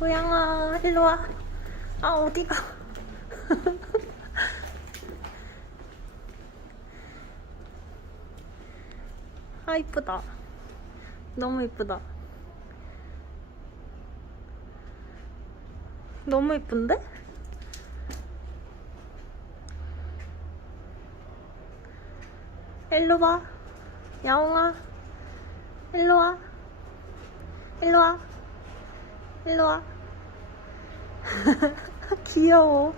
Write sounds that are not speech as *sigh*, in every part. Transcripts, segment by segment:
고양아 일로 와. 아 어디가? *laughs* 아 이쁘다. 너무 이쁘다. 너무 이쁜데? 일로 와. 야옹아. 일로 와. 일로 와. 일로 와. *laughs* 귀여워.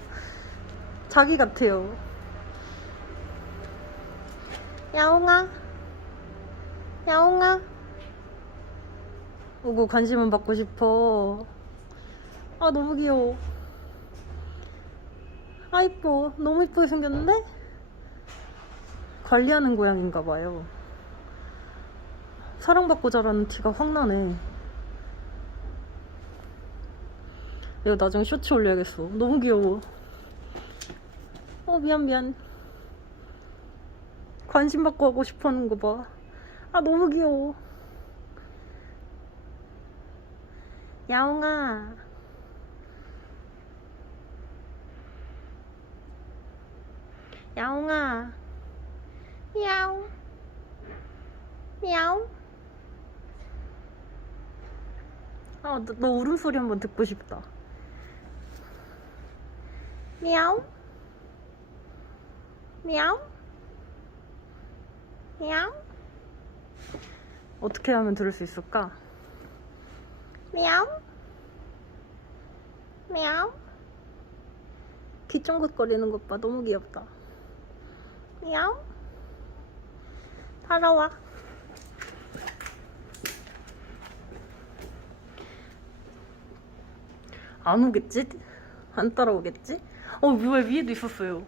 자기 같아요. 야옹아. 야옹아. 오고 관심은 받고 싶어. 아, 너무 귀여워. 아, 이뻐. 너무 이쁘게 생겼는데? 관리하는 고양인가 봐요. 사랑받고 자라는 티가 확 나네. 이거 나중에 쇼츠 올려야겠어. 너무 귀여워. 어, 미안, 미안. 관심 받고 하고 싶어 하는 거 봐. 아, 너무 귀여워. 야옹아. 야옹아. 야옹. 야옹. 아, 너, 너 울음소리 한번 듣고 싶다. 미야옹. 미야옹. 어떻게 하면 들을 수 있을까? 미야옹. 미야옹. 귀 쫑긋거리는 것 봐. 너무 귀엽다. 미야옹. 따라와. 안 오겠지? 안 따라오겠지? 어, 왜 위에도 있었어요.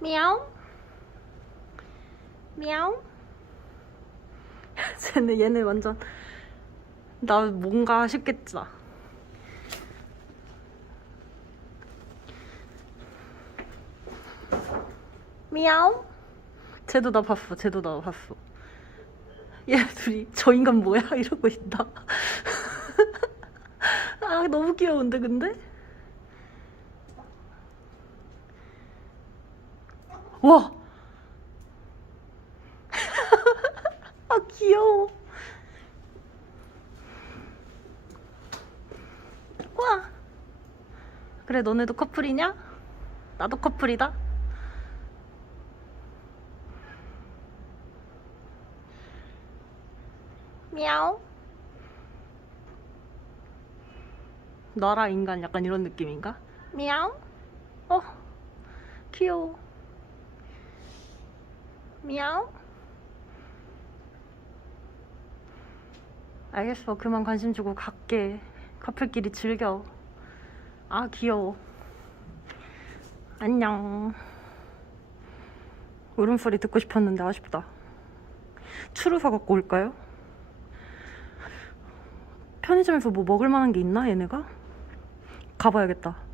미야옹. 미야옹. *laughs* 쟤네 얘네 완전 나 뭔가 싶겠다. 미야옹. 쟤도 나 봤어. 쟤도 나 봤어. 얘 둘이 저 인간 뭐야 *laughs* 이러고 있다. *laughs* 아 너무 귀여운데 근데? 와. *laughs* 아 귀여워. 와. 그래 너네도 커플이냐? 나도 커플이다. 미야옹. 나라 인간 약간 이런 느낌인가? 미야옹. 어. 귀여워. 미야옹. 알겠어. 그만 관심 주고 갈게. 커플끼리 즐겨. 아, 귀여워. 안녕. 울음소리 듣고 싶었는데 아쉽다. 추루사 갖고 올까요? 편의점에서 뭐 먹을 만한 게 있나, 얘네가? 가봐야겠다.